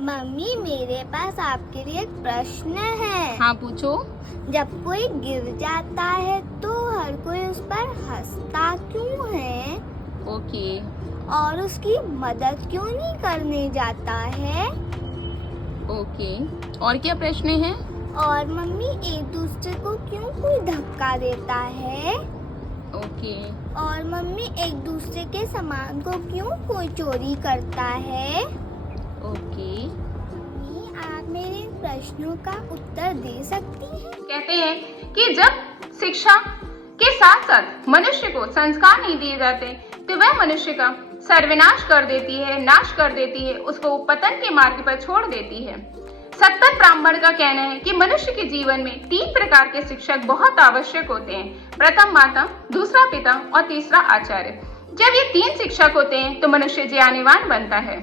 Mummy, मेरे पास आपके लिए एक प्रश्न है। हाँ, पूछो। जब कोई गिर जाता है तो हर कोई उस पर हंसता क्यों है? ओके। और उसकी मदद क्यों नहीं करने जाता है? ओके, और क्या प्रश्न है? और मम्मी, एक दूसरे को क्यों कोई धक्का देता है? ओके। और मम्मी, एक दूसरे के सामान को क्यों कोई चोरी करता है? ओके। मम्मी, आप मेरे इन प्रश्नों का उत्तर दे सकती हैं? कहते हैं कि जब शिक्षा के साथ साथ मनुष्य को संस्कार नहीं दिए जाते तो वह मनुष्य का सर्वनाश कर देती है, नाश कर देती है, उसको पतन के मार्ग पर छोड़ देती है। सत्तर ब्राह्मण का कहना है कि मनुष्य के जीवन में 3 प्रकार के शिक्षक बहुत आवश्यक होते हैं। प्रथम माता, दूसरा पिता और तीसरा आचार्य। जब ये 3 शिक्षक होते हैं तो मनुष्य ज्ञानवान बनता है।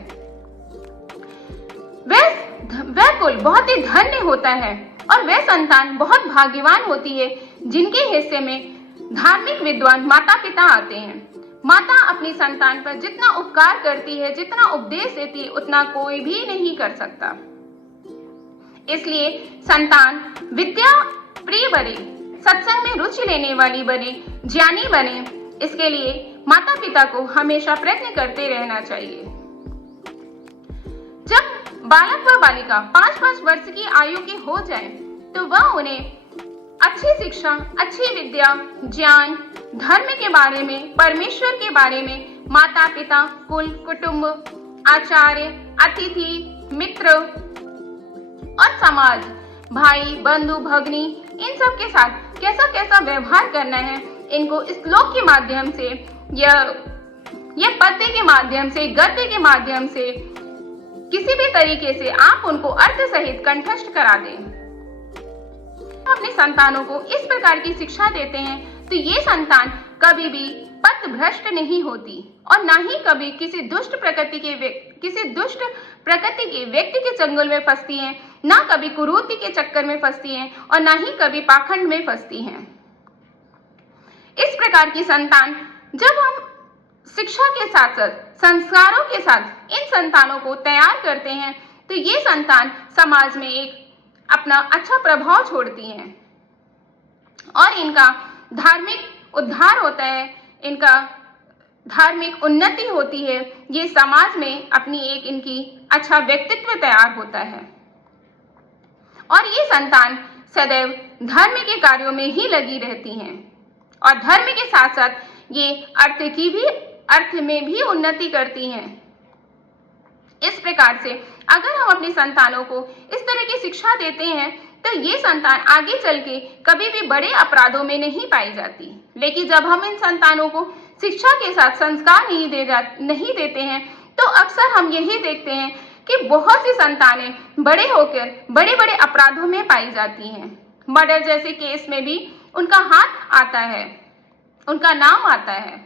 वह कुल बहुत ही धन्य होता है और वह संतान बहुत भाग्यवान होती है जिनके हिस्से में धार्मिक विद्वान माता पिता आते हैं। माता अपनी संतान पर जितना उपकार करती है, जितना उपदेश देती है, उतना कोई भी नहीं कर सकता। इसलिए संतान विद्या प्रिय बने, सत्संग में रुचि लेने वाली बने, ज्ञानी बने, इसके लिए माता पिता को हमेशा प्रयत्न करते रहना चाहिए। जब बालक व बालिका 5-5 वर्ष की आयु के हो जाए तो वह उन्हें अच्छी शिक्षा, अच्छी विद्या, ज्ञान, धर्म के बारे में, परमेश्वर के बारे में, माता पिता, कुल, कुटुंब, आचार्य, अतिथि, मित्र और समाज, भाई, बंधु, भगनी, इन सब के साथ कैसा कैसा व्यवहार करना है, इनको श्लोक के माध्यम से या पद्य के माध्यम से, गद्य के माध्यम से, किसी भी तरीके से आप उनको अर्थ सहित कंठस्थ करा दें। अपने संतानों को इस प्रकार की शिक्षा देते हैं तो ये संतान कभी भी पथ भ्रष्ट नहीं होती और ना ही कभी किसी दुष्ट प्रकृति के व्यक्ति के चंगुल में फंसती हैं, ना कभी कुरीति के चक्कर में फंसती हैं और ना ही कभी पाखंड में फंसती हैं। इस प्रकार की संतान, जब हम शिक्षा के साथ साथ संस्कारों के साथ इन संतानों को तैयार करते हैं तो ये संतान समाज में एक अपना अच्छा प्रभाव छोड़ती हैं और इनका धार्मिक उद्धार होता है, इनका धार्मिक उन्नति होती है, ये समाज में अपनी एक इनकी अच्छा व्यक्तित्व तैयार होता है और ये संतान सदैव धर्म के कार्यों में ही लगी रहती हैं और धर्म के साथ साथ ये अर्थ में भी उन्नति करती हैं। इस प्रकार से अगर हम अपनी संतानों को इस तरह की शिक्षा देते हैं तो ये संतान आगे चल के कभी भी बड़े अपराधों में नहीं पाई जाती। लेकिन जब हम इन संतानों को शिक्षा के साथ संस्कार नहीं देते हैं तो अक्सर हम यही देखते हैं कि बहुत सी संतानें बड़े होकर बड़े बड़े अपराधों में पाई जाती हैं। मर्डर जैसे केस में भी उनका हाथ आता है, उनका नाम आता है।